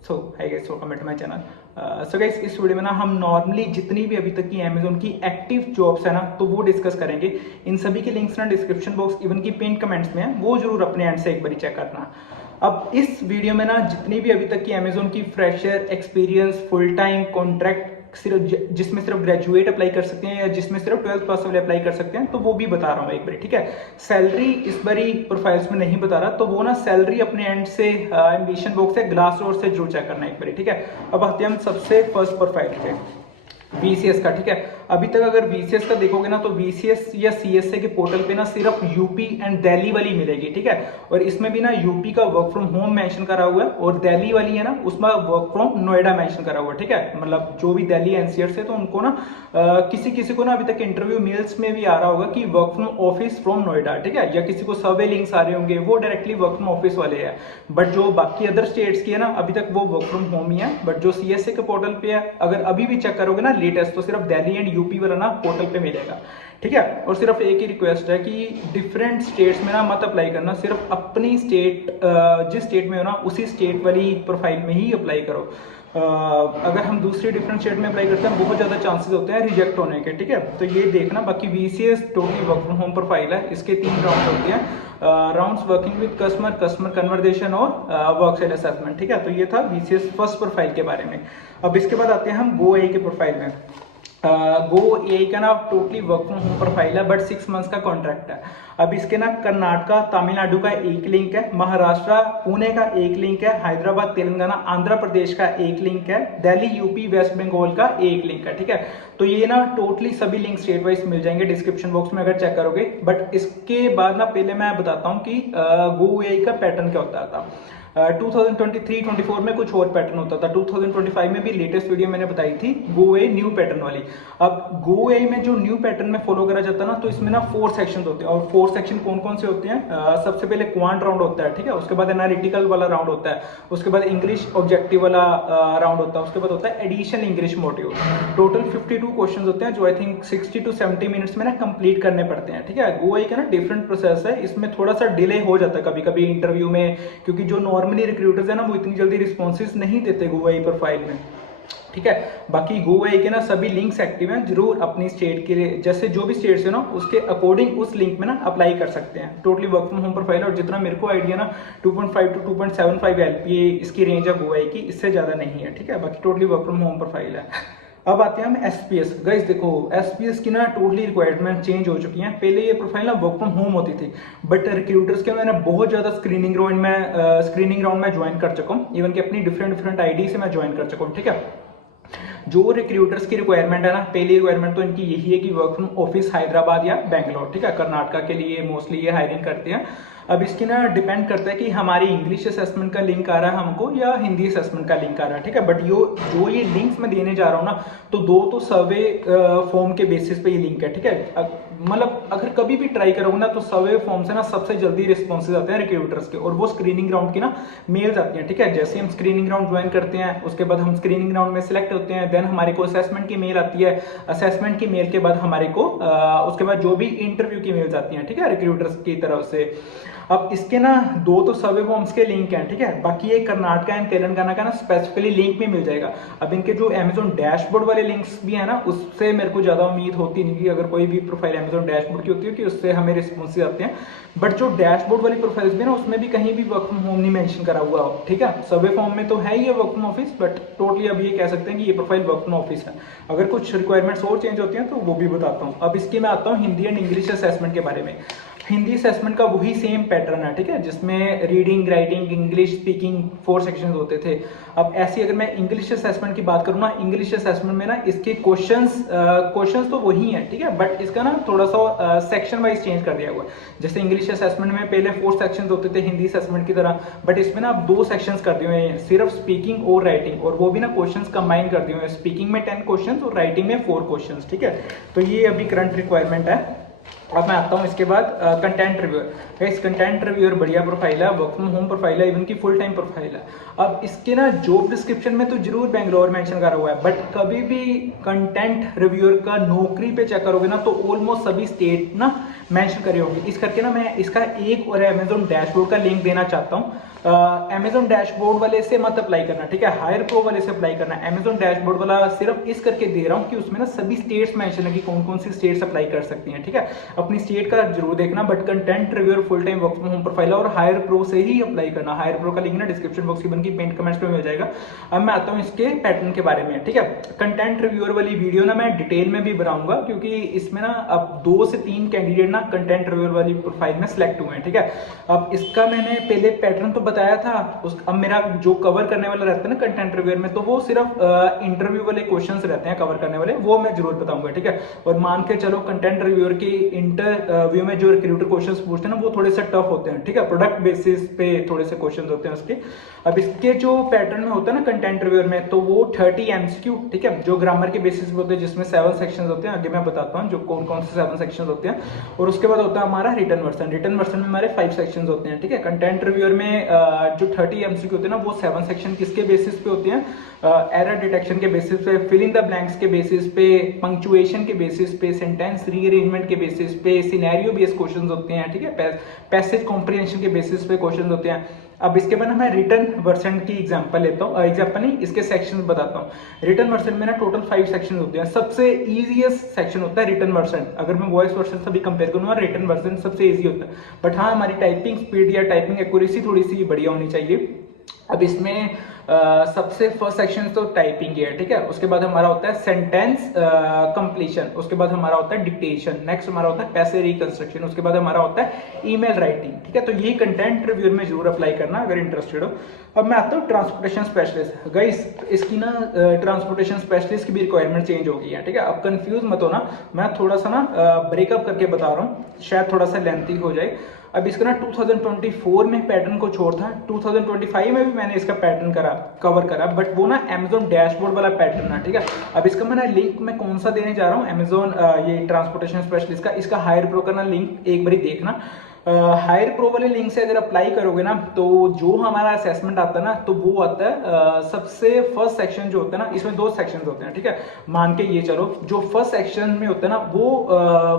So hi guys, welcome back to my channel. So guys, इस video में ना हम नॉर्मली जितनी भी अभी तक की अमेजोन की एक्टिव जॉब्स है ना, तो वो डिस्कस करेंगे। इन सभी के लिंक्स ना डिस्क्रिप्शन बॉक्स इवन की पिन कमेंट्स में है, वो जरूर अपने एंड से एक बार चेक करना। अब इस वीडियो में ना जितनी भी अभी तक की अमेजोन की fresher, experience, full time, contract, सिर्फ जिसमें सिर्फ ग्रेजुएट अप्लाई कर सकते हैं या जिसमें सिर्फ 12th पास वाले अप्लाई कर सकते हैं, तो वो भी बता रहा हूँ एक बार, ठीक है। सैलरी इस बारी प्रोफाइल्स में नहीं बता रहा, तो वो ना सैलरी अपने एंड से एम्बिशन बॉक्स से ग्लासडोर से जरूर चेक करना एक बार, ठीक है। अब आते हैं हम सबसे फर्स्ट प्रोफाइल पे, VCS का, ठीक है। अभी तक अगर VCS का देखोगे ना, तो VCS या CSA के पोर्टल पे ना सिर्फ यूपी एंड दिल्ली वाली मिलेगी, ठीक है। और इसमें भी ना यूपी का वर्क फ्रॉम होम मेंशन करा हुआ है, और दिल्ली वाली है ना उसमें वर्क फ्रॉम नोएडा मेंशन करा हुआ है, ठीक है। मतलब जो भी दिल्ली NCR से, तो उनको ना किसी किसी को ना अभी तक इंटरव्यू मेल्स में भी आ रहा होगा कि work from office from Noida, ठीक है। या किसी को सर्वे लिंक्स आ रहे होंगे, वो डायरेक्टली वर्क फ्रॉम ऑफिस वाले हैं। बट जो बाकी अदर स्टेट्स की है ना, अभी तक वो वर्क फ्रॉम होम ही है। बट जो CSA के पोर्टल पे है, अगर अभी भी चेक करोगे ना लेटेस्ट, तो सिर्फ दिल्ली एंड यूपी वाला ना पोर्टल पे मिलेगा, ठीक है। और सिर्फ एक ही रिक्वेस्ट है कि डिफरेंट स्टेट्स में ना मत अप्लाई करना, सिर्फ अपनी स्टेट, जिस स्टेट में हो ना उसी स्टेट वाली प्रोफाइल में ही अप्लाई करो। अगर हम दूसरी डिफरेंट स्टेट में अप्लाई करते हैं, बहुत ज़्यादा चांसेस होते हैं रिजेक्ट होने के, ठीक है। तो ये देखना। बाकी VCS totally work from home profile है, इसके 3 राउंड होते हैं, rounds working with customer, customer conversation और वर्क साइड असेसमेंट, ठीक है। तो ये था VCS फर्स्ट प्रोफाइल के बारे में। अब इसके बाद आते हैं हम GoAI के प्रोफाइल में। GoAI का ना totally work from home profile है, बट 6 मंथ्स का कॉन्ट्रैक्ट है। अब इसके ना कर्नाटका, तमिलनाडु का एक लिंक है, महाराष्ट्र पुणे का एक लिंक है, हैदराबाद तेलंगाना आंध्र प्रदेश का एक लिंक है, दिल्ली यूपी वेस्ट बंगाल का एक लिंक है, ठीक है। तो ये ना टोटली सभी लिंक स्टेट वाइज मिल जाएंगे डिस्क्रिप्शन बॉक्स में अगर चेक करोगे। बट इसके बाद ना पहले मैं बताता हूँ कि GoAI का पैटर्न क्या होता था। 2023-24 में कुछ और पैटर्न होता था, 2025 में भी लेटेस्ट वीडियो मैंने बताई थी GoAI न्यू पैटर्न वाली। अब GoAI में जो न्यू पैटर्न में फॉलो करा जाता है ना, तो इसमें ना 4 सेक्शन होते हैं। और 4 सेक्शन कौन कौन से होते हैं? सबसे पहले क्वांट राउंड होता है, ठीक है। उसके बाद एनालिटिकल वाला राउंड होता है, उसके बाद इंग्लिश ऑब्जेक्टिव वाला राउंड होता है, उसके बाद होता है additional English module. Total 52 question होते हैं, जो आई थिंक 60 to 70 मिनट्स में ना कंप्लीट करने पड़ते हैं, ठीक है। GoAI का ना डिफरेंट प्रोसेस है, इसमें थोड़ा सा डिले हो जाता है कभी कभी इंटरव्यू में, क्योंकि जो नॉर्मली रिक्रूटर्स है ना, वो इतनी जल्दी रिस्पॉन्सेज नहीं देते GoAI प्रोफाइल में, ठीक है। बाकी GoAI के ना सभी लिंक्स एक्टिव हैं, जरूर अपनी स्टेट के लिए, जैसे जो भी स्टेट्स है ना उसके अकॉर्डिंग उस लिंक में ना अप्लाई कर सकते हैं। Totally work from home profile, और जितना मेरे को आइडिया ना 2.5 to 2.75 LPA इसकी रेंज है GoAI की, इससे ज्यादा नहीं है, ठीक है। बाकी totally work from home profile है। अब आते हैं हम SPS। गाइस देखो, SPS की ना टोटली रिक्वायरमेंट चेंज हो चुकी है। पहले ये प्रोफाइल ना वर्क फ्रॉम होम होती थी, बट रिक्रूटर्स के मैंने बहुत ज्यादा स्क्रीनिंग राउंड में ज्वाइन कर चुका हूँ, इवन कि अपनी डिफरेंट ID से मैं ज्वाइन कर चुका हूँ, ठीक है। जो रिक्रूटर्स की रिक्वायरमेंट है ना, पहली रिक्वायरमेंट तो इनकी यही है कि वर्क फ्रॉम ऑफिस हैदराबाद या बेंगलोर, ठीक है। कर्नाटका के लिए मोस्टली ये हायरिंग करते हैं। अब इसकी ना डिपेंड करता है कि हमारी इंग्लिश असेसमेंट का लिंक आ रहा है हमको या हिंदी असेसमेंट का लिंक आ रहा है, ठीक है। बट जो ये लिंक्स मैं देने जा रहा हूँ ना, तो 2 तो सर्वे फॉर्म के बेसिस पे ये लिंक है, ठीक है। मतलब अगर कभी भी ट्राई करोगे ना, तो सर्वे फॉर्म से ना सबसे जल्दी रिस्पॉन्सेज आते हैं रिक्रूटर्स के, और वो स्क्रीनिंग राउंड की ना मेल्स आती हैं, ठीक है। जैसे हम स्क्रीनिंग राउंड ज्वाइन करते हैं, उसके बाद हम स्क्रीनिंग राउंड में सिलेक्ट होते हैं, देन हमारे को असेसमेंट की मेल आती है, असेसमेंट की मेल के बाद हमारे को उसके बाद जो भी इंटरव्यू की मेल्स आती हैं, ठीक है, रिक्रूटर्स की तरफ से। अब इसके ना 2 तो सर्वे फॉर्म्स के लिंक हैं, ठीक है। बाकी ये कर्नाटका एंड तेलंगाना का ना स्पेसिफिकली लिंक भी मिल जाएगा। अब इनके जो अमेजोन डैशबोर्ड वाले लिंक्स भी है ना, उससे मेरे को ज्यादा उम्मीद होती नहीं कि अगर कोई भी प्रोफाइल अमेजोन डैशबोर्ड की होती है कि उससे हमें रिस्पॉन्सेज आते हैं। बट जो डैशबोर्ड वाली प्रोफाइल्स भी ना, उसमें भी कहीं भी वर्क फ्रॉम होम नहीं मेंशन करा हुआ, ठीक है। सर्वे फॉर्म में तो है ही work from office, but totally अब ये कह सकते हैं कि ये प्रोफाइल वर्क फ्रॉम ऑफिस है। अगर कुछ रिक्वायरमेंट्स और चेंज होती हैं तो वो भी बताता हूँ। अब इसकी मैं आता हूँ हिंदी एंड इंग्लिश असेसमेंट के बारे में। हिंदी असेसमेंट का वही सेम पैटर्न है, ठीक है, जिसमें reading, writing, English speaking 4 sections होते थे। अब ऐसी अगर मैं इंग्लिश असेसमेंट की बात करूँ ना, इंग्लिश असेसमेंट में ना इसके क्वेश्चंस तो वही हैं, ठीक है, बट इसका ना थोड़ा सा सेक्शन वाइज चेंज कर दिया हुआ है। जैसे इंग्लिश असेसमेंट में पहले 4 सेक्शंस होते थे हिंदी असेसमेंट की तरह, बट इसमें ना अब 2 सेक्शंस कर दिए हुए हैं, सिर्फ स्पीकिंग और राइटिंग, और वो भी ना क्वेश्चंस कंबाइन कर दिए हुए हैं, स्पीकिंग में 10 क्वेश्चंस और राइटिंग में 4 क्वेश्चंस, ठीक है। तो ये अभी करंट रिक्वायरमेंट है। अब मैं आता हूँ इसके बाद कंटेंट रिव्यूअर। इस कंटेंट रिव्यूअर बढ़िया प्रोफाइल है, वर्क फ्रॉम होम प्रोफाइल है, इवन की फुल टाइम प्रोफाइल है। अब इसके ना जॉब डिस्क्रिप्शन में तो जरूर बेंगलोर मेंशन करा हुआ है, बट कभी भी कंटेंट रिव्यूअर का नौकरी पे चेक करोगे ना, तो ऑलमोस्ट सभी स्टेट ना मेंशन करे होंगे। इस करके ना मैं इसका एक और अमेजोन डैशबोर्ड का लिंक देना चाहता हूँ। अमेजोन डैशबोर्ड वाले से मत अप्लाई करना, ठीक है, हायर प्रो वाले से अप्लाई करना। अमेजोन डैशबोर्ड वाला सिर्फ इस करके दे रहा हूँ कि उसमें ना सभी स्टेट्स मेंशन है कि कौन कौन सी स्टेट्स अप्लाई कर सकती हैं, ठीक है। अपनी स्टेट का जरूर देखना, but content reviewer full time work from home profile और हायर प्रो से ही अप्लाई करना। हायर प्रो का लिंक ना डिस्क्रिप्शन बॉक्स की बन की पेंट कमेंट्स में मिल जाएगा। अब मैं आता हूँ इसके पैटर्न के बारे में, ठीक है। कंटेंट रिव्यूअर वाली वीडियो ना मैं डिटेल में भी बनाऊंगा, क्योंकि इसमें ना अब 2 से 3 कैंडिडेट ना कंटेंट रिव्यूअर वाली प्रोफाइल में सिलेक्ट हुए हैं, ठीक है। अब इसका मैंने पहले पैटर्न तो बताया था, अब मेरा जो कवर करने वाला रहता है ना कंटेंट रिव्यूअर में, तो वो सिर्फ इंटरव्यू वाले क्वेश्चंस रहते हैं कवर करने वाले, वो मैं जरूर बताऊंगा, ठीक है। और मान के चलो कंटेंट रिव्यूअर की इंटरव्यू में जो रिक्रूटर क्वेश्चंस पूछते हैं ना वो थोड़े से टफ होते हैं, ठीक है, प्रोडक्ट बेसिस पे थोड़े से क्वेश्चन होते हैं उसके। अब इसके जो पैटर्न में होता है ना कंटेंट रिव्यूअर में, तो वो 30 एमसीक्यू, ठीक है, जो ग्रामर के बेसिस पे होते हैं, जिसमें 7 सेक्शन होते हैं, आगे मैं बताता हूँ जो कौन कौन से 7 सेक्शन होते हैं। और उसके बाद होता है हमारा रिटर्न वर्सन। रिटर्न वर्सन में हमारे 5 सेक्शन होते हैं, ठीक है। कंटेंट रिव्यूअर में जो 30 एमसीक्यू होते हैं ना वो 7 सेक्शन किसके बेसिस पे होते हैं, एरर डिटेक्शन के बेसिस पे, फिल इन द ब्लैंक्स के बेसिस पे, पंक्चुएशन के बेसिस पे, सेंटेंस रीअरेंजमेंट के बेसिस पे, सिनेरियो बेस्ड क्वेश्चंस होते हैं, ठीक है, पैसेज कॉम्प्रिहेंशन के बेसिस पे क्वेश्चंस होते हैं। अब इसके बाद मैं रिटर्न वर्सन की एग्जांपल लेता हूँ, एग्जांपल नहीं, इसके सेक्शंस बताता हूँ। रिटर्न वर्सन में ना टोटल 5 सेक्शन होते हैं। सबसे इजीएस्ट सेक्शन होता है रिटर्न वर्सन। अगर मैं वॉइस वर्सन से भी कंपेयर करूँगा, रिटर्न वर्सन सबसे इजी होता है। बट हाँ, हमारी टाइपिंग स्पीड या टाइपिंग एक्यूरेसी थोड़ी सी बढ़िया होनी चाहिए। अब इसमें सबसे फर्स्ट सेक्शन तो टाइपिंग है, ठीक है। उसके बाद हमारा होता है सेंटेंस कंप्लीशन, उसके बाद हमारा होता है डिक्टेशन, नेक्स्ट हमारा होता है पैसेज रिकंस्ट्रक्शन, उसके बाद हमारा होता है ईमेल राइटिंग, ठीक है। तो ये कंटेंट रिव्यूअर में जरूर अप्लाई करना अगर इंटरेस्टेड हो। अब मैं आता हूँ ट्रांसपोर्टेशन स्पेशलिस्ट। गाइस इसकी ना ट्रांसपोर्टेशन स्पेशलिस्ट की भी रिक्वायरमेंट चेंज हो गई है, ठीक है। अब कंफ्यूज मत होना, मैं थोड़ा सा ना ब्रेकअप करके बता रहा हूँ, शायद थोड़ा सा लेंथी हो जाए। अब इसका ना 2024 में पैटर्न को छोड़ था, 2025 में भी मैंने इसका पैटर्न कवर करा, बट वो ना अमेजोन डैशबोर्ड वाला पैटर्न है, ठीक है। अब इसका मैं लिंक मैं कौन सा देने जा रहा हूँ अमेजोन ये ट्रांसपोर्टेशन स्पेशलिस्ट का, इसका हायर प्रो का ना लिंक एक बार देखना। हायर प्रो वाले लिंक से अगर अप्लाई करोगे ना, तो जो हमारा असेसमेंट आता है ना, तो वो आता है सबसे फर्स्ट सेक्शन जो होता है ना, इसमें 2 सेक्शन होते हैं, ठीक है। मान के ये चलो, जो फर्स्ट सेक्शन में होता है ना वो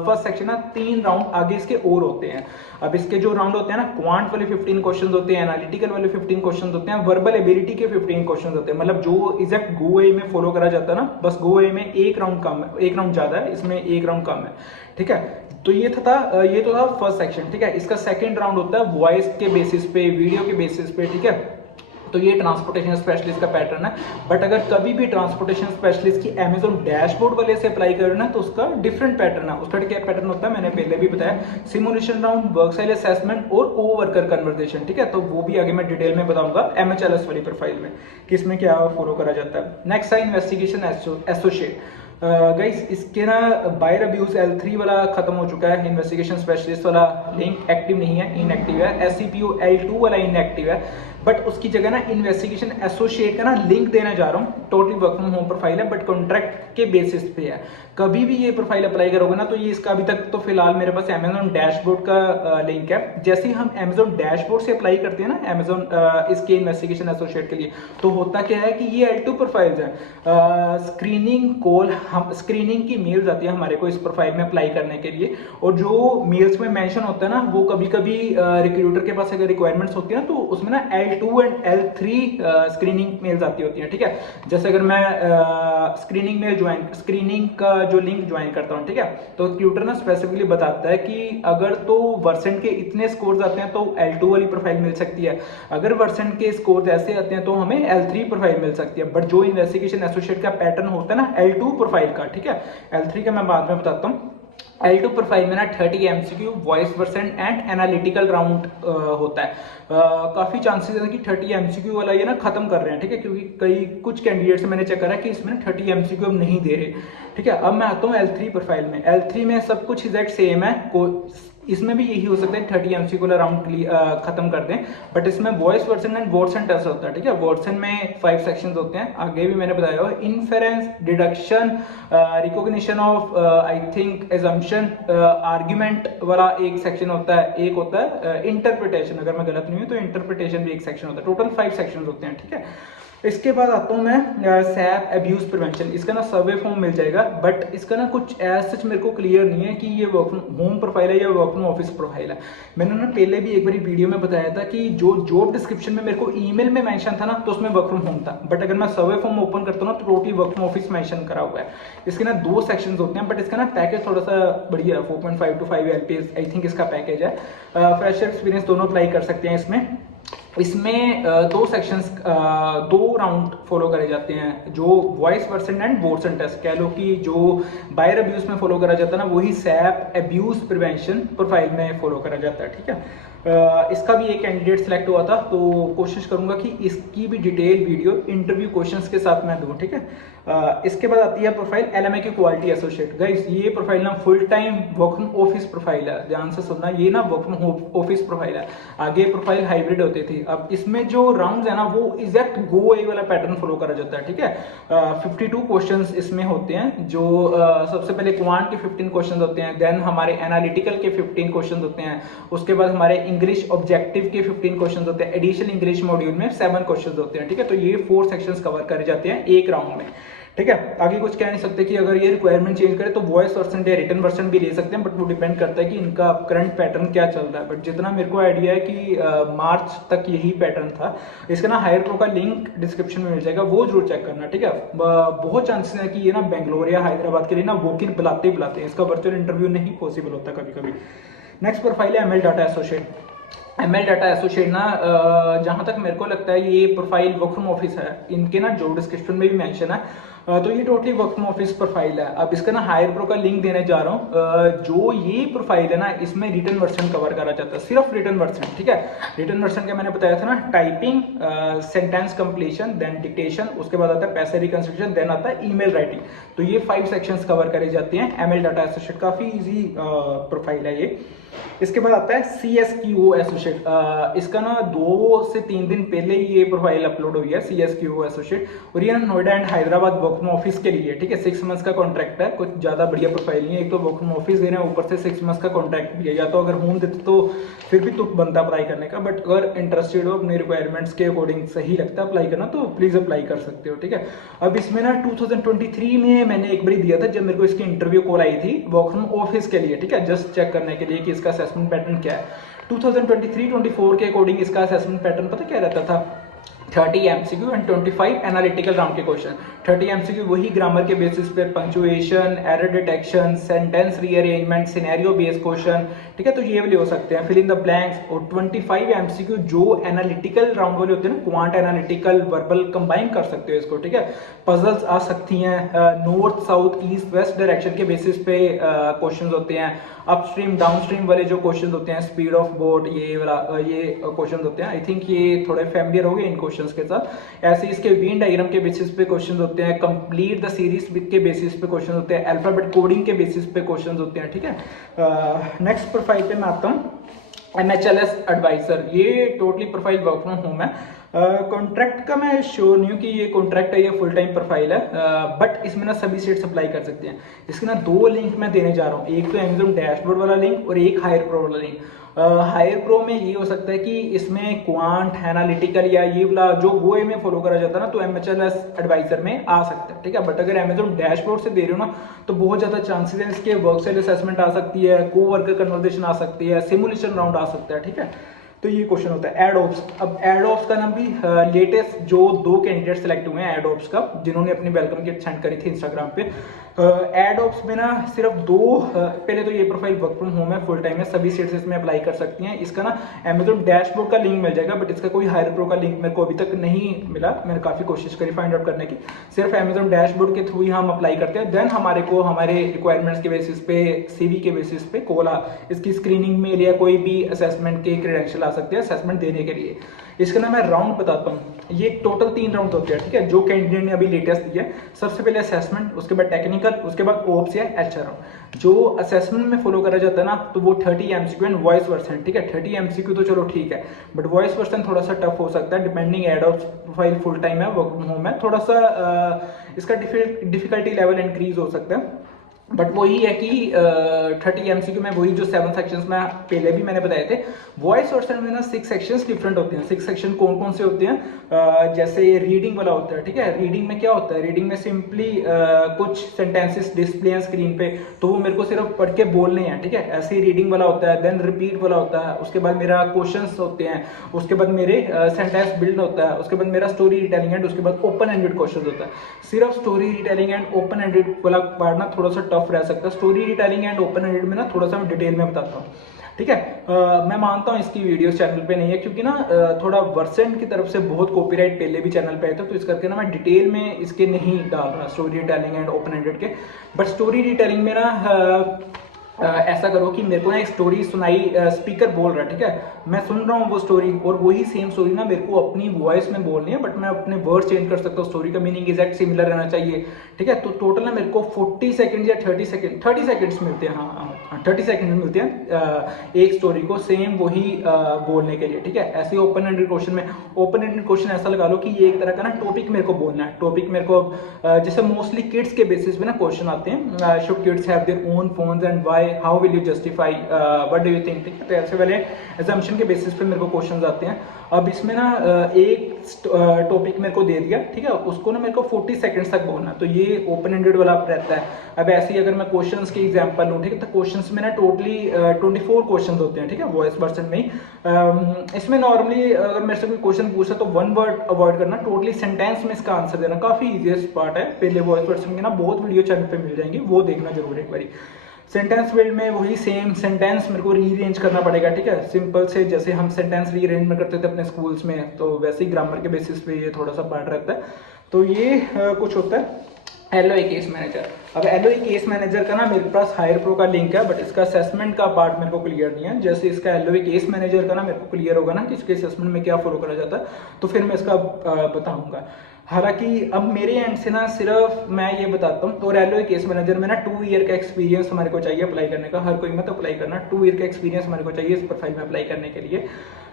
फर्स्ट सेक्शन ना 3 राउंड आगे इसके और होते हैं। अब इसके जो राउंड होते हैं ना, क्वांट वाले 15 क्वेश्चन होते हैं, एनालिटिकल वाले 15 क्वेश्चन होते हैं, वर्बल एबिलिटी के 15 क्वेश्चन होते हैं। मतलब जो एग्जैक्ट GoA में फॉलो करा जाता है ना, बस GoA में 1 राउंड कम है, 1 राउंड ज्यादा है, इसमें 1 राउंड कम है, ठीक है। तो ये तो था फर्स्ट सेक्शन, ठीक है। इसका सेकंड राउंड होता है वॉइस के बेसिस पे, वीडियो के बेसिस पे, ठीक है। तो ये ट्रांसपोर्टेशन स्पेशलिस्ट का पैटर्न है। बट अगर कभी भी ट्रांसपोर्टेशन स्पेशलिस्ट की अमेजोन डैशबोर्ड वाले से अप्लाई करना तो उसका डिफरेंट पैटर्न है। उसका क्या पैटर्न होता है मैंने पहले भी बताया, simulation round, work style assessment और को वर्कर कन्वर्सेशन, ठीक है। तो वो भी आगे मैं डिटेल में बताऊंगा MHLS वाली प्रोफाइल में कि इसमें क्या फॉलो करा जाता है। नेक्स्ट है इन्वेस्टिगेशन एसोसिएट। गाइस इसके ना बायर अब्यूज L3 वाला खत्म हो चुका है, इन्वेस्टिगेशन स्पेशलिस्ट वाला लिंक एक्टिव नहीं है, इनएक्टिव है। SCPO L2 वाला इनएक्टिव है, बट उसकी जगह ना इन्वेस्टिगेशन एसोसिएट का ना लिंक देने जा रहा हूँ। Totally work from home profile है, बट कॉन्ट्रैक्ट के बेसिस पे है। कभी भी ये प्रोफाइल अप्लाई करोगे ना, तो ये इसका अभी तक तो फिलहाल मेरे पास अमेजोन डैशबोर्ड का लिंक है। जैसे ही हम अमेजोन डैशबोर्ड से अप्लाई करते हैं ना अमेजोन इसके इन्वेस्टिगेशन एसोसिएट के लिए, तो होता क्या है कि ये L2 प्रोफाइल्स है। स्क्रीनिंग कॉल, हम स्क्रीनिंग की मेल्स आती है हमारे को इस प्रोफाइल में अप्लाई करने के लिए, और जो मेल्स में मेंशन होता है ना, वो कभी कभी रिक्रूटर के पास अगर रिक्वायरमेंट्स होती है ना, तो उसमें ना L2 and L3 screening mails आती होती है, ठीक है। जैसे अगर मैं स्क्रीनिंग का जो लिंक ज्वाइन करता हूँ, ठीक है, तो रिक्रूटर ना स्पेसिफिकली बताता है कि अगर तो वर्सन के इतने स्कोर्स आते हैं तो L2 वाली प्रोफाइल मिल सकती है, अगर वर्सन के स्कोर्स ऐसे आते हैं तो हमें L3 प्रोफाइल मिल सकती है। बट जो इन्वेस्टिगेशन एसोसिएट का पैटर्न होता है ना L2 प्रोफाइल का, ठीक है, L3 का मैं बाद में बताता हूँ। L2 प्रोफाइल में ना 30 MCQ, voice version and analytical round होता है। काफी चांसेस है कि 30 MCQ वाला ये ना खत्म कर रहे हैं, ठीक है, क्योंकि कई कुछ कैंडिडेट्स मैंने चेक करा कि इसमें 30 MCQ अब नहीं दे रहे, ठीक है। अब मैं आता हूँ L3 प्रोफाइल में। L3 में सब कुछ एग्जैक्ट सेम है, इसमें भी यही हो सकता है 30 MCQ वाला राउंड खत्म कर दें, बट इसमें voice version and version test होता है, ठीक है। वर्सन में 5 सेक्शंस होते हैं, आगे भी मैंने बताया हुआ, inference, deduction, recognition of I think assumption, argument वाला एक सेक्शन होता है, एक होता है इंटरप्रिटेशन, अगर मैं गलत नहीं हूँ तो इंटरप्रिटेशन भी एक सेक्शन होता है। टोटल 5 सेक्शंस होते हैं, ठीक है। इसके बाद आता हूँ मैं सैप एब्यूज प्रिवेंशन। इसका ना सर्वे फॉर्म मिल जाएगा, बट इसका ना कुछ एज सच मेरे को क्लियर नहीं है कि ये वर्क फ्रॉम होम प्रोफाइल है या वर्क फ्रॉम ऑफिस प्रोफाइल है। मैंने ना पहले भी एक बार वीडियो में बताया था कि जो जॉब डिस्क्रिप्शन में मेरे को ईमेल में मेंशन था ना, तो उसमें वर्क फ्रॉम होम था, बट अगर मैं सर्वे फॉर्म ओपन करता हूँ ना तो totally work from office mention करा हुआ है। इसके ना 2 सेक्शन होते हैं, बट इसका ना पैकेज थोड़ा सा बढ़िया है, 4.5 to 5 LPS आई थिंक इसका पैकेज है। फ्रेशर एक्सपीरियंस दोनों अप्लाई कर सकते हैं इसमें। इसमें 2 सेक्शंस 2 राउंड फॉलो करे जाते हैं, जो वॉइस वर्सन एंड बोर्सन टेस्ट कह लो कि जो बायर अब्यूज में फॉलो करा जाता है ना, वही सैप एब्यूज प्रिवेंशन प्रोफाइल में फॉलो करा जाता है, ठीक है। इसका भी एक कैंडिडेट सेलेक्ट हुआ था, तो कोशिश करूंगा कि इसकी भी डिटेल वीडियो इंटरव्यू क्वेश्चंस के साथ मैं दूं, ठीक है। इसके बाद आती है प्रोफाइल एलएमए की क्वालिटी एसोसिएट। गाइस ये प्रोफाइल ना full time work from office profile है, ध्यान से सुनना, ये ना वर्क फ्रॉम ऑफिस प्रोफाइल है। आगे प्रोफाइल हाइब्रिड होती थी, अब इसमें जो राउंड्स है ना वो एग्जैक्ट गो ए वाला पैटर्न फॉलो करा जाता है, ठीक है। 52 क्वेश्चंस इसमें होते हैं, जो सबसे पहले क्वांट के 15 क्वेश्चंस होते हैं, देन हमारे एनालिटिकल के 15 क्वेश्चंस होते हैं, उसके बाद हमारे इंग्लिश ऑब्जेक्टिव के 15 क्वेश्चंस होते हैं, एडिशनल इंग्लिश मॉड्यूल में 7 क्वेश्चंस होते हैं, ठीक है। तो ये 4 सेक्शंस कवर करे जाते हैं एक राउंड में, ठीक है। आगे कुछ कह नहीं सकते कि अगर ये रिक्वायरमेंट चेंज करे तो वॉइस वर्सन या रिटन वर्सन भी ले सकते हैं, बट वो डिपेंड करता है कि इनका करंट पैटर्न क्या चल रहा है। बट जितना मेरे को आइडिया है कि मार्च तक यही पैटर्न था। इसका ना हायर प्रो का लिंक डिस्क्रिप्शन में मिल जाएगा, वो जरूर चेक करना, ठीक है। बहुत चांसेस है कि ये ना बेंगलोर या हैदराबाद के लिए ना वॉक इन बुलाते ही बुलाते हैं, इसका वर्चुअल इंटरव्यू नहीं पॉसिबल होता कभी कभी। नेक्स्ट प्रोफाइल है ML data associate. ML data associate ना जहां तक मेरे को लगता है ये प्रोफाइल वर्क फ्रॉम ऑफिस है, इनके ना जॉब डिस्क्रिप्शन में भी मेंशन है, तो ये totally work from office profile है। अब इसका ना हायर प्रो का लिंक देने जा रहा हूँ। जो ये प्रोफाइल है ना, इसमें रिटन वर्सन कवर करा जाता है, सिर्फ रिटन वर्सन, ठीक है। रिटन वर्सन का मैंने बताया था ना, typing, sentence completion, then dictation, उसके बाद आता है पैसे रिकंस्ट्रक्शन, देन आता है ईमेल राइटिंग। तो ये 5 सेक्शंस कवर करे जाते हैं एमएल डाटा एसोसिएट, काफी इजी प्रोफाइल है ये। इसके बाद आता है CSQO एसोसिएट। इसका ना 2 से 3 दिन पहले ये प्रोफाइल अपलोड हुई है, CSQO एसोसिएट, और ये Noida and Hyderabad work from office के लिए, ठीक है। 6 मंथ्स का कॉन्ट्रैक्ट है, कुछ ज्यादा बढ़िया प्रोफाइल नहीं है, एक तो वर्क फ्रॉम ऑफिस दे रहे हैं, ऊपर से 6 मंथ्स का कॉन्ट्रैक्ट भी है। या तो अगर होम देते तो फिर भी तुक बनता अप्लाई करने का, बट अगर इंटरेस्टेड हो, अपने रिक्वायरमेंट्स के अकॉर्डिंग सही लगता है अप्लाई करना, तो प्लीज अप्लाई कर सकते हो, ठीक है। अब इसमें ना 2023 में मैंने एक बार दिया था, जब मेरे को इसकी इंटरव्यू कॉल आई थी वर्क फ्रॉम ऑफिस के लिए, ठीक है, जस्ट चेक करने के लिए कि इसका असेसमेंट पैटर्न क्या है। 2023-24 के अकॉर्डिंग इसका असेसमेंट पैटर्न पता क्या रहता था, 30 MCQ एंड 25 एनालिटिकल राउंड के क्वेश्चन। 30 MCQ वही ग्रामर के बेसिस पे, punctuation, error detection, sentence rearrangement, scenario based question, ठीक है, तो ये वाले हो सकते हैं, फिल इन द ब्लैंक्स। और 25 MCQ जो एनालिटिकल राउंड वाले होते हैं ना, क्वांट एनालिटिकल वर्बल कंबाइन कर सकते हो इसको, ठीक है। पजल्स आ सकती हैं, north south east west direction के बेसिस पे क्वेश्चन होते हैं, अपस्ट्रीम डाउनस्ट्रीम वाले जो क्वेश्चन होते हैं, स्पीड ऑफ बोट, ये वाला ये क्वेश्चन होते हैं। आई थिंक ये थोड़े फैमिलियर हो गए इन क्वेश्चंस के साथ। ऐसे इसके वेन डायग्राम के बेसिस पे क्वेश्चन होते हैं, कंप्लीट द सीरीज के बेसिस पे क्वेश्चन होते हैं, अल्फाबेट कोडिंग के बेसिस पे क्वेश्चन होते हैं, ठीक है। नेक्स्ट प्रोफाइल पे मैं आता हूँ MHLS एडवाइजर। ये totally profile work from home है। कॉन्ट्रैक्ट का मैं श्योर नहीं हूँ कि ये कॉन्ट्रैक्ट है या फुल टाइम प्रोफाइल है, बट इसमें ना सभी स्टेट्स अप्लाई कर सकते हैं। इसके ना 2 लिंक मैं देने जा रहा हूँ, एक तो अमेजॉन डैशबोर्ड वाला लिंक और एक हायर प्रो वाला लिंक। हायर प्रो में ये हो सकता है कि इसमें क्वांट एनालिटिकल या ये वाला जो गोए में फॉलो करा जाता है ना, तो MHLS एडवाइजर में आ सकता है, ठीक है। बट अगर अमेजॉन डैशबोर्ड से दे रहे हो ना, तो बहुत ज्यादा चांसेस है इसके वर्क साइड असेसमेंट आ सकती है, को वर्कर कन्वर्सेशन आ सकती है, सिमुलेशन राउंड आ सकता है, ठीक है। तो ये क्वेश्चन होता है एडोप्स। अब एडोप्स का नाम भी लेटेस्ट जो 2 कैंडिडेट सेलेक्ट हुए हैं एडोप्स का, जिन्होंने अपनी वेलकम किट सेंड करी थी इंस्टाग्राम पे। एडोप्स में ना सिर्फ 2 पहले तो ये प्रोफाइल वर्क फ्रॉम होम है, फुल टाइम है, सभी स्टेट्स इसमें अप्लाई कर सकती हैं। इसका ना अमेजॉन डैशबोर्ड का लिंक मिल जाएगा, बट इसका कोई हायर प्रो का लिंक मेरे को अभी तक नहीं मिला। मैंने काफी कोशिश करी फाइंड आउट करने की, सिर्फ अमेजॉन डैशबोर्ड के थ्रू ही हम अप्लाई करते हैं। देन हमारे को हमारे रिक्वायरमेंट्स के बेसिस पे, CV के बेसिस पे कॉल इसकी स्क्रीनिंग मेल या कोई भी असेसमेंट के क्रेडेंशियल आ सकते हैं असेसमेंट देने के लिए। इसका ना मैं राउंड बताता हूँ, ये टोटल 3 राउंड होते हैं, ठीक है, जो कैंडिडेट ने अभी लेटेस्ट दिया। सबसे पहले असेसमेंट, उसके बाद टेक्निकल, उसके बाद ओप्स या HR राउंड। जो असेसमेंट में फॉलो करा जाता है ना, तो वो 30 MCQ एंड वॉइस वर्सन, ठीक है। 30 MCQ तो चलो ठीक है, बट वॉइस वर्सन थोड़ा सा टफ हो सकता है, डिपेंडिंग एडोप्स प्रोफाइल फुल टाइम है, वर्क फ्रॉम होम है, थोड़ा सा इसका डिफिकल्टी लेवल इंक्रीज हो सकता है। बट वही है कि 30 MCQ में वही जो 7 सेक्शंस में पहले भी मैंने बताए थे। वॉइस वर्सन में ना 6 सेक्शंस डिफरेंट होते हैं। 6 सेक्शन कौन कौन से होते हैं? जैसे रीडिंग वाला होता है, ठीक है। रीडिंग में क्या होता है? रीडिंग में सिंपली कुछ सेंटेंसेस डिस्प्ले हैं स्क्रीन पे, तो वो मेरे को सिर्फ पढ़ के बोलने हैं, ठीक है। ऐसे ही रीडिंग वाला होता है। देन रिपीट वाला होता है, उसके बाद मेरा क्वेश्चंस होते हैं, उसके बाद मेरे सेंटेंस बिल्ड होता है, उसके बाद मेरा स्टोरी रिटेलिंग एंड उसके बाद ओपन एंडेड क्वेश्चन होता है। सिर्फ story retelling and open ended वाला पार्ट ना थोड़ा सा टफ रह सकता है। Story retelling and open ended में ना थोड़ा सा मैं डिटेल में बताता हूँ, ठीक है। मैं मानता हूँ इसकी वीडियोस चैनल पे नहीं है, क्योंकि ना थोड़ा वर्सेंट की तरफ से बहुत कॉपीराइट पहले भी चैनल पे आए थे, तो इस करके ना मैं डिटेल में इसके नहीं डाल रहा story retelling and open ended के। बट स्टोरी रिटेलिंग में ना ऐसा करो कि मेरे को ना एक स्टोरी सुनाई, स्पीकर बोल रहा है, ठीक है। मैं सुन रहा हूँ वो स्टोरी, और वही सेम स्टोरी ना मेरे को अपनी वॉइस में बोलनी है, बट मैं अपने वर्ड चेंज कर सकता हूँ। स्टोरी का मीनिंग एग्जैक्ट सिमिलर रहना चाहिए, ठीक है। तो टोटल ना मेरे को 40 सेकंड या 30 सेकंड्स मिलते हैं, हाँ 30 सेकंड मिलते हैं एक स्टोरी को सेम वही बोलने के लिए, ठीक है। ऐसे ओपन एंडेड क्वेश्चन में, ओपन एंडेड क्वेश्चन ऐसा लगा लो कि ये एक तरह का ना टॉपिक मेरे को बोलना है। टॉपिक मेरे को जैसे मोस्टली किड्स के बेसिस पे ना क्वेश्चन आते हैं, should kids have their own phones and why, how will you justify, what do you think, ठीक है। तो ऐसे वाले असम्पशन के बेसिस पे मेरे को क्वेश्चंस आते हैं। अब इसमें ना एक टॉपिक मेरे को दे दिया, ठीक है, उसको ना मेरे को 40 सेकंड्स तक बोलना है, तो ये ओपन एंडेड वाला रहता है। अब ऐसे ही अगर मैं क्वेश्चंस की एग्जांपल लूँ, ठीक है, तो क्वेश्चंस में ना टोटली 24 क्वेश्चंस होते हैं, ठीक है, वॉइस वर्सन में ही। इसमें नॉर्मली अगर मेरे से कोई क्वेश्चन पूछा तो 1 वर्ड अवॉइड करना, टोटली सेंटेंस में इसका आंसर देना। काफी इजीएस्ट पार्ट है। पहले वॉइस वर्सन के ना बहुत वीडियो चैनल पे मिल जाएंगे, वो देखना जरूर एक बारी। सेंटेंस बिल्ड में वही सेम सेंटेंस मेरे को रीअरेंज करना पड़ेगा, ठीक है। सिंपल से जैसे हम सेंटेंस रीअरेंजमेंट करते थे अपने स्कूल्स में, तो वैसे ही ग्रामर के बेसिस पे ये थोड़ा सा पार्ट रहता है। तो ये कुछ होता है एलओए केस मैनेजर। अब एलओए केस मैनेजर का ना मेरे पास हायर प्रो का लिंक है, बट इसका असेसमेंट का पार्ट मेरे को क्लियर नहीं है। जैसे इसका एलओए केस मैनेजर का ना मेरे को क्लियर होगा ना कि इसके असेसमेंट में क्या फॉलो करा जाता है, तो फिर मैं इसका बताऊंगा। हालांकि अब मेरे एंड से ना सिर्फ मैं ये बताता हूँ, तो एलओए केस मैनेजर में ना 2 ईयर का एक्सपीरियंस हमारे को चाहिए अप्लाई करने का। हर कोई मत अप्लाई करना, 2 ईयर का एक्सपीरियंस हमारे को चाहिए इस प्रोफाइल में अप्लाई करने के लिए।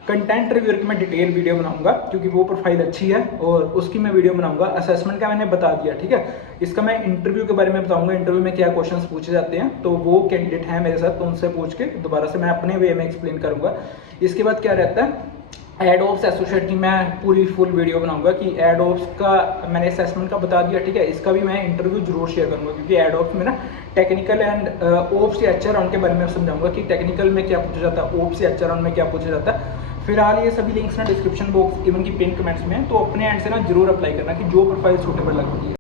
कंटेंट रिव्यू की मैं डिटेल वीडियो बनाऊंगा, क्योंकि वो प्रोफाइल अच्छी है और उसकी मैं वीडियो बनाऊंगा। असेसमेंट का मैंने बता दिया, ठीक है। इसका मैं इंटरव्यू के बारे में बताऊंगा, इंटरव्यू में क्या क्वेश्चंस पूछे जाते हैं, तो वो कैंडिडेट है मेरे साथ, तो उनसे पूछ के दोबारा से मैं अपने वे में एक्सप्लेन करूंगा। इसके बाद क्या रहता है, एडोब्स एसोसिएट की मैं पूरी फुल वीडियो बनाऊंगा कि एडोब्स का मैंने असेसमेंट का बता दिया, ठीक है। इसका भी मैं इंटरव्यू जरूर शेयर करूंगा, क्योंकि एडोब्स में ना टेक्निकल एंड ओप्स या एचआर राउंड के बारे में समझाऊंगा कि टेक्निकल में क्या पूछा जाता है, ओप्स या एचआर राउंड में क्या पूछा जाता है। फिलहाल ये सभी लिंक्स ना डिस्क्रिप्शन बॉक्स इवन की पिन कमेंट्स में है, तो अपने एंड से ना जरूर अप्लाई करना कि जो प्रोफाइल सूटेबल लगती है।